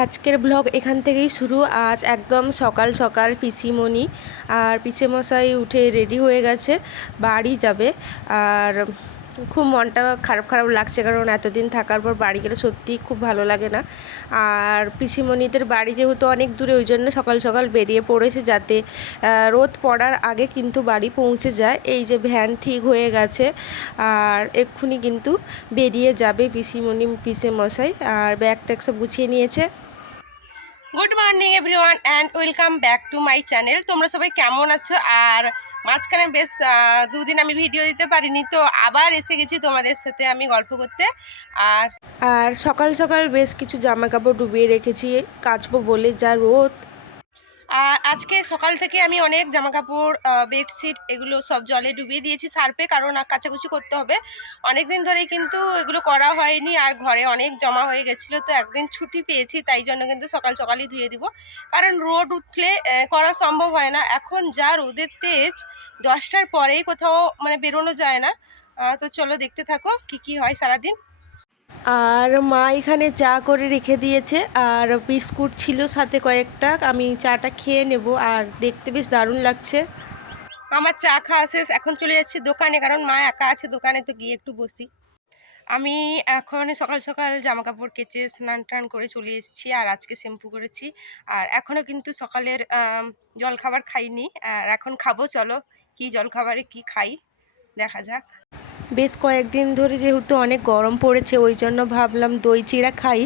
আজকের ব্লগ এখান থেকেই শুরু। আজ একদম সকাল সকাল পিসিমণি আর পিসেমশাই উঠে রেডি হয়ে গেছে, বাড়ি যাবে। আর খুব মনটা খারাপ খারাপ লাগছে, কারণ এতদিন থাকার পর বাড়ি গেলে সত্যিই খুব ভালো লাগে না। আর পিসিমণিদের বাড়ি যেহেতু অনেক দূরে, ওই জন্য সকাল সকাল বেরিয়ে পড়েছে, যাতে রোদ পড়ার আগে কিন্তু বাড়ি পৌঁছে যায়। এই যে ভ্যান ঠিক হয়ে গেছে, আর এক্ষুনি কিন্তু বেরিয়ে যাবে পিসিমণি পিসেমশাই। আর ব্যাগ ট্যাগ সব গুছিয়ে নিয়েছে। Good morning everyone and welcome back to my channel. তোমরা সবাই কেমন আছো? আর মাঝখানে বেশ দুদিন আমি ভিডিও দিতে পারিনি, তো আবার এসে গেছি তোমাদের সাথে আমি গল্প করতে। আর আর সকাল সকাল বেশ কিছু জামা কাপড় ডুবিয়ে রেখেছি কাচবো বলে, যা রোদ। আর আজকে সকাল থেকে আমি অনেক জামা কাপড়, বেডশিট এগুলো সব জলে ডুবিয়ে দিয়েছি সার্ফে, কারণ কাচাকুচি করতে হবে। অনেক দিন ধরেই কিন্তু এগুলো করা হয়নি, আর ঘরে অনেক জমা হয়ে গেছিলো, তো একদিন ছুটি পেয়েছি, তাই জন্য কিন্তু সকাল সকালই ধুয়ে দিব, কারণ রোদ উঠলে করা সম্ভব হয় না। এখন যা রোদের তেজ, 10টার পরেই কোথাও মানে বেরোনো যায় না। তো চলো দেখতে থাকো কি কি হয় সারাদিন। আর মা এখানে চা করে রেখে দিয়েছে, আর বিস্কুট ছিল সাথে কয়েকটা, আমি চাটা খেয়ে নেব। আর দেখতে বেশ দারুণ লাগছে। আমার চা খাওয়া শেষ, এখন চলে যাচ্ছি দোকানে, কারণ মা একা আছে দোকানে, তো গিয়ে একটু বসি। আমি এখন সকাল সকাল জামা কাপড় কেচে স্নান টান করে চলে এসেছি, আর আজকে শ্যাম্পু করেছি। আর এখনও কিন্তু সকালের জলখাবার খাইনি, আর এখন খাবো। চলো কি জলখাবারে কি খাই দেখা যাক। বেশ কয়েকদিন ধরে যেহেতু অনেক গরম পড়েছে, ওই জন্য ভাবলাম দই চিড়া খাই।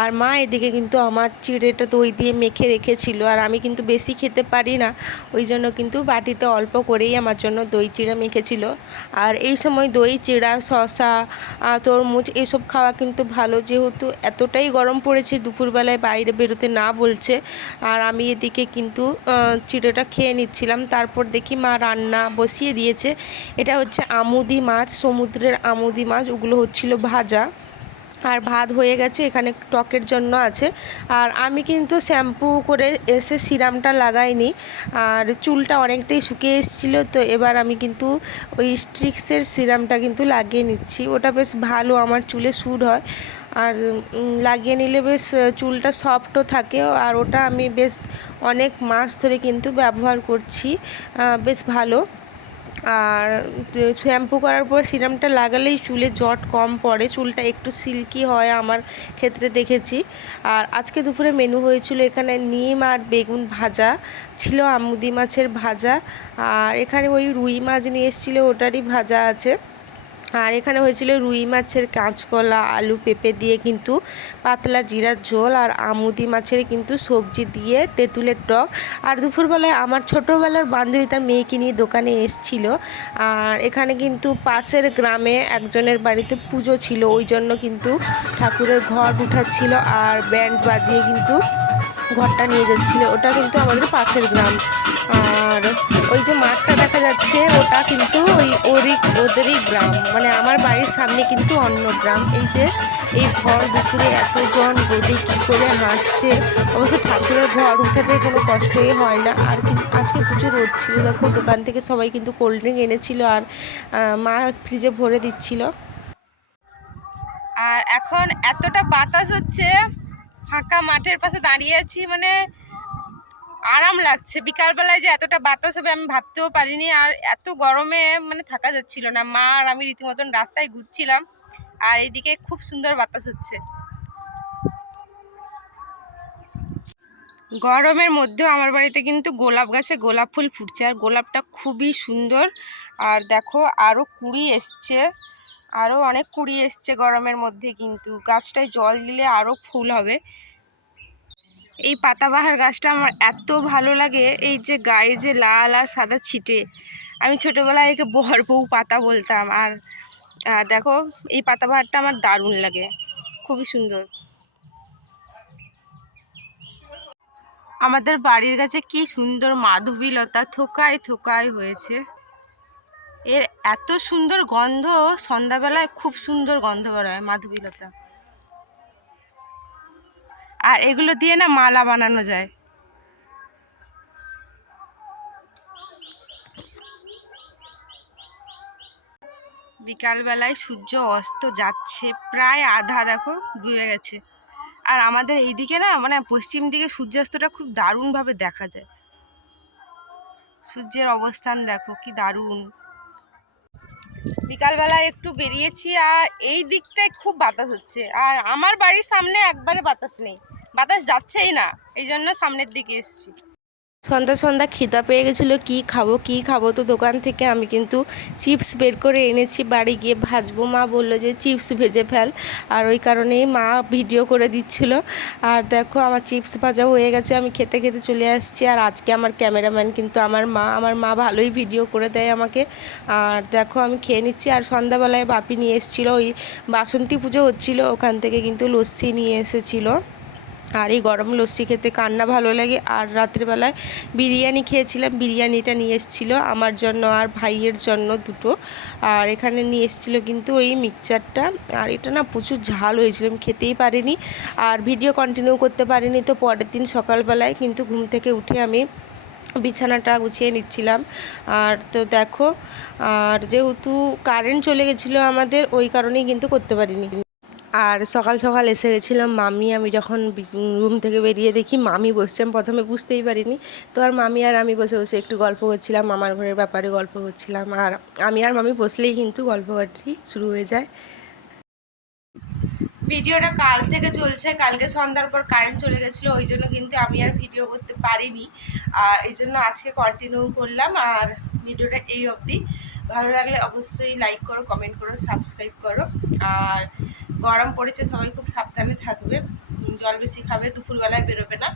আর মা এদিকে কিন্তু আমার চিড়েটা দই দিয়ে মেখে রেখেছিল, আর আমি কিন্তু বেশি খেতে পারি না, ওই জন্য কিন্তু বাটিতে অল্প করেই আমার জন্য দই চিড়া মেখেছিল। আর এই সময় দই চিড়া, শসা, তরমুজ এসব খাওয়া কিন্তু ভালো, যেহেতু এতটাই গরম পড়েছে, দুপুরবেলায় বাইরে বেরোতে না বলছে। আর আমি এদিকে কিন্তু চিড়েটা খেয়ে নিচ্ছিলাম। তারপর দেখি মা রান্না বসিয়ে দিয়েছে। এটা হচ্ছে আমুদি মাছ, সমুদ্রের আমুদি মাছ, ওগুলো হচ্ছিল ভাজা। আর ভাত হয়ে গেছে, এখানে ত্বকের জন্য আছে। আর আমি কিন্তু শ্যাম্পু করে এসে সিরামটা লাগাইনি, আর চুলটা অনেকটাই শুকিয়ে এসেছিলো, তো এবার আমি কিন্তু ওই স্ট্রিক্সের সিরামটা কিন্তু লাগিয়ে নিচ্ছি। ওটা বেশ ভালো, আমার চুলে স্যুট হয়, আর লাগিয়ে নিলে বেশ চুলটা সফটও থাকে। আর ওটা আমি বেশ অনেক মাস ধরে কিন্তু ব্যবহার করছি, বেশ ভালো। আর শ্যাম্পু করার পর সিরামটা লাগালেই চুলে জট কম পড়ে, চুলটা একটু সিল্কি হয় আমার ক্ষেত্রে দেখেছি। আর আজকে দুপুরে মেনু হয়েছিল এখানে নিম আর বেগুন ভাজা ছিল, আমুদি মাছের ভাজা। আর এখানে ওই রুই মাছ নিয়ে এসেছিলো, ওটারই ভাজা আছে। আর এখানে হয়েছিল রুই মাছের কাঁচকলা আলু পেঁপে দিয়ে কিন্তু পাতলা জিরার ঝোল, আর আমুদি মাছের কিন্তু সবজি দিয়ে তেঁতুলের টক। আর দুপুরবেলায় আমার ছোটোবেলার বান্ধবী তার মেয়েকে নিয়ে দোকানে এসেছিলো। আর এখানে কিন্তু পাশের গ্রামে একজনের বাড়িতে পুজো ছিল, ওই জন্য কিন্তু ঠাকুরের ঘর উঠাচ্ছিল, আর ব্যান্ড বাজিয়ে কিন্তু ঘরটা নিয়ে যাচ্ছিলো। ওটা কিন্তু আমাদের পাশের গ্রাম। আর ওই যে মাঠটা দেখা যাচ্ছে, ওটা কিন্তু ওদেরই গ্রাম, মানে আমার বাড়ির সামনে কিন্তু অন্য গ্রাম। এই যে এই ভর দুপুরে এতজন রোদে কী করে হাঁটছে। অবশ্য ঠাকুরের ঘর উঠাতে কোনো কষ্টই হয় না। আর কিন্তু আজকে প্রচুর রোদ ছিল, দেখো দোকান থেকে সবাই কিন্তু কোল্ড ড্রিঙ্ক এনেছিল, আর মা ফ্রিজে ভরে দিচ্ছিল। আর এখন এতটা বাতাস হচ্ছে, ফাঁকা মাঠের পাশে দাঁড়িয়ে আছি, মানে আরাম লাগছে। বিকালবেলায় যে এতটা বাতাস হবে আমি ভাবতেও পারিনি, আর এত গরমে মানে থাকা যাচ্ছিল না। মা আর আমি রীতিমতন রাস্তায় ঘুরছিলাম, আর এইদিকে খুব সুন্দর বাতাস হচ্ছে। গরমের মধ্যেও আমার বাড়িতে কিন্তু গোলাপ গাছে গোলাপ ফুল ফুটছে, আর গোলাপটা খুবই সুন্দর। আর দেখো আরও কুঁড়ি এসছে, আরও অনেক কুঁড়ি এসছে গরমের মধ্যে, কিন্তু গাছটায় জল দিলে আরও ফুল হবে। এই পাতাবাহার গাছটা আমার এত ভালো লাগে, এই যে গায়ে যে লাল আর সাদা ছিটে, আমি ছোটোবেলায় একে বউ পাতা বলতাম। আর দেখো এই পাতাবাহারটা আমার দারুণ লাগে, খুবই সুন্দর। আমাদের বাড়ির কাছে কি সুন্দর মাধবীলতা থোকায় থোকায় হয়েছে, এর এত সুন্দর গন্ধ, সন্ধ্যাবেলায় খুব সুন্দর গন্ধ বেরোয় মাধবীলতা। আর এগুলো দিয়ে না মালা বানানো যায়। বিকালবেলায় সূর্য অস্ত যাচ্ছে, প্রায় আধা, দেখো ডুবে গেছে। আর আমাদের এইদিকে না মানে পশ্চিম দিকে সূর্যাস্তটা খুব দারুণভাবে দেখা যায়। সূর্যের অবস্থান দেখো কি দারুণ। বিকালবেলায় একটু বেরিয়েছি আর এই দিকটায় খুব বাতাস হচ্ছে, আর আমার বাড়ির সামনে একবারে বাতাস নেই, বাতাস যাচ্ছেই না, এই জন্য সামনের দিকে এসেছি। সন্ধ্যা সন্ধ্যা খিদা পেয়ে গেছিলো, কি খাবো, তো দোকান থেকে আমি কিন্তু চিপস বের করে এনেছি, বাড়ি গিয়ে ভাজবো। মা বললো যে চিপস ভেজে ফেল, আর ওই কারণেই মা ভিডিও করে দিচ্ছিল। আর দেখো আমার চিপস ভাজা হয়ে গেছে, আমি খেতে খেতে চলে আসছি। আর আজকে আমার ক্যামেরাম্যান কিন্তু আমার মা ভালোই ভিডিও করে দেয় আমাকে। আর দেখো আমি খেয়ে নিচ্ছি। আর সন্ধ্যাবেলায় বাপি নিয়ে এসেছিলো, ওই বাসন্তী পুজো হচ্ছিলো, ওখান থেকে কিন্তু লস্যি নিয়ে এসেছিলো। আর এই গরম লস্যি খেতে কার না ভালো লাগে। আর রাত্রিবেলায় বিরিয়ানি খেয়েছিলাম, বিরিয়ানিটা নিয়ে এসেছিলো আমার জন্য আর ভাইয়ের জন্য দুটো। আর এখানে নিয়ে এসেছিলো কিন্তু ওই মিক্সচারটা, আর এটা না প্রচুর ঝাল হয়েছিল, আমি খেতেই পারিনি আর ভিডিও কন্টিনিউ করতে পারিনি। তো পরের দিন সকালবেলায় কিন্তু ঘুম থেকে উঠে আমি বিছানাটা গুছিয়ে নিচ্ছিলাম। আর তো দেখো, আর যেহেতু কারেন্ট চলে গেছিলো আমাদের, ওই কারণেই কিন্তু করতে পারিনি। আর সকাল সকাল এসে গেছিলাম মামি, আমি যখন রুম থেকে বেরিয়ে দেখি মামি বসছে, আমি প্রথমে বুঝতেই পারিনি। তো আর মামি আর আমি বসে বসে একটু গল্প করছিলাম, মামার ঘরের ব্যাপারে গল্প করছিলাম। আর আমি আর মামি বসলেই কিন্তু গল্পটি শুরু হয়ে যায়। ভিডিওটা কাল থেকে চলছে, কালকে সন্ধ্যার পর কারেন্ট চলে গেছিলো, ওই জন্য কিন্তু আমি আর ভিডিও করতে পারিনি। আর এই জন্য আজকে কন্টিনিউ করলাম। আর ভিডিওটা এই অবধি, ভালো লাগলে অবশ্যই লাইক করো, কমেন্ট করো, সাবস্ক্রাইব করো। আর গরম পড়েছে, সবাই খুব সাবধানে থাকবে, জল বেশি খাবে, দুপুরবেলায় বেরোবে না।